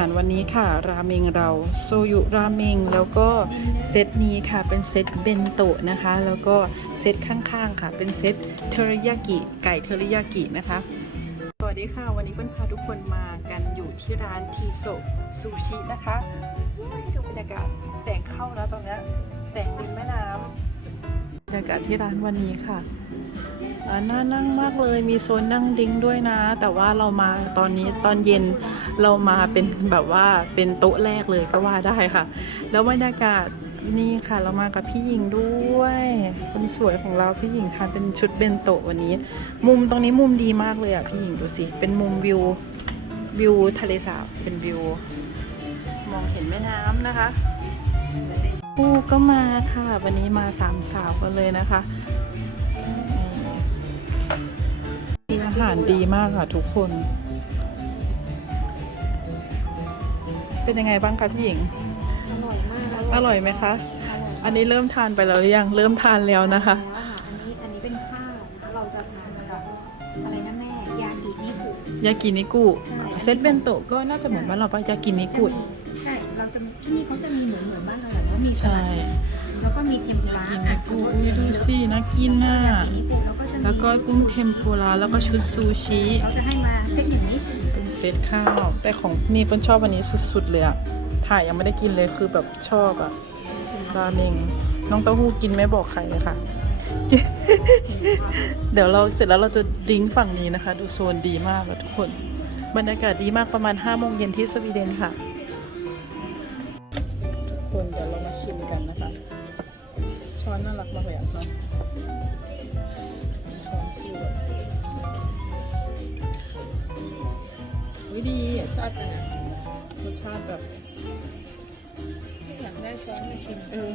ารวันนี้ค่ะ ราเมงเราโซยุราเมงแล้วก็เซตนี้ค่ะเป็นเซตเบนโตะนะคะ แล้วก็เซตข้างๆค่ะ เป็นเซตเทอริยากิไก่เทอริยากินะคะสวัสดีค่ะ วันนี้เปิ้ลพาทุกคนมากันอยู่ที่ร้านทีโซซูชินะคะดูบรรยากาศแสงเข้าแล้วตอนนี้แสงริมแม่น้ำบรรยากาศที่ร้านวันนี้ค่ะน่านั่งมากเลยมีโซนนั่งดิ้งด้วยนะ แต่ว่าเรามาตอนนี้ตอนเย็น เรามาเป็นแบบว่าเป็นโต๊ะแรกเลยก็ว่าได้ค่ะ แล้วบรรยากาศนี่ค่ะเรามากับพี่หญิงด้วยคนสวยของเราพี่หญิงทานเป็นชุดเบนโตะวันนี้ มุมตรงนี้มุมดีมากเลยอะพี่หญิงดูสิเป็นมุมวิววิวทะเลสาบเป็นวิว มองเห็นแม่น้ำนะคะปูก็มาค่ะ วันนี้มาสามสาวกันเลยนะคะอาหารดีมากค่ะทุกคน เป็นยังไงบ้างคะพี่หญิง อร่อยมากอร่อยไหมคะอร่อยอันนี้เริ่มทานไปแล้วหรือยัง เริ่มทานแล้วนะคะ แล้วค่ะอันนี้อันนี้เป็นข้าวนะคะเราจะทานกับอะไรนะแม่ยากินิกุยากินิกุใช่ เซตเบนโตะก็น่าจะเหมือนบ้านเราปะยากินิกุจะมีใช่เราจะมีที่นี่เขาจะมีเหมือนเหมือนบ้านเราแหละก็มีสใช่ลัดแล้วก็มีเทมปุระกินิกุอุ้ยดูสิน่ากินน่ะยากินิกุแล้วก็จะมีแล้วก็กุ้งเทมปุระแล้วก็ชุดซูชิ เขาจะให้มาเส้นอย่างนี้ เซตข้าว แต่ของนี่เปิ้ลชอบอันนี้สุดๆเลยอะถ่ายยังไม่ได้กินเลยคือแบบชอบอะราเมงน้องเต้าหู้กินไม่บอกใครเลยค่ะ เดี๋ยวเราเสร็จแล้วเราจะดิ้งฝั่งนี้นะคะ ดูโซนดีมากอะทุกคน บรรยากาศดีมากประมาณ5โมงเย็นที่สวีเดนค่ะทุกคนเดี๋ยวเรามาชิมกันนะคะ ช้อนน่ารักมากเลยอะเนาะช้อนคิวแบบ ชาติเป็นไงรสชาติแบบอยากได้ช้อนมาชิมเออ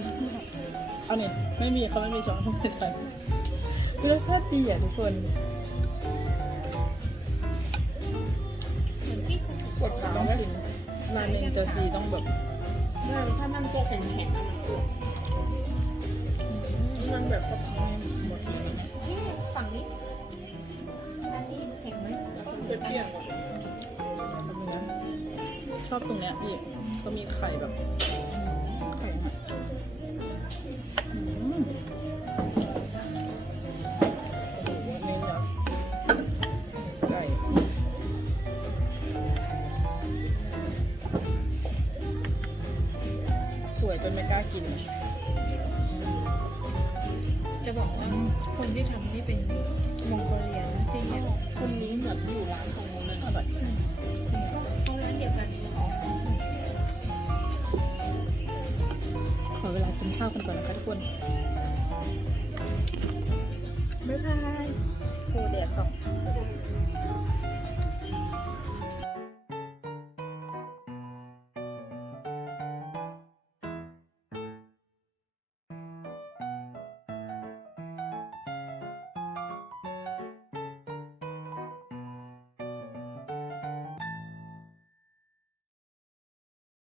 เอาเนี่ยไม่มีเขาไม่มีช้อนเขาไม่ใช้รสชาติดีอะทุกคนเหมือนพี่กดขาต้องชิมราเมงจะดีต้องแบบถ้ามันตัวแข็งๆอะมันมันแบบซับซ้อนหมดเลยนะฝั่งนี้อันนี้แข็งไหมเปรี้ยว ชอบตรงเนี้ยพี่เขามีไข่แบบไข่อะอืมโอ้โหนักสวยจนไม่กล้ากิน จะบอกว่าคนที่ทำนี่เป็นมองโกเลียนะที่เนี่ยคนนี้เหมือนอยู่ร้านของโมเลยอร่อยากันก่อนนะคะทุกคนบ๊ายบายโคเดียสอง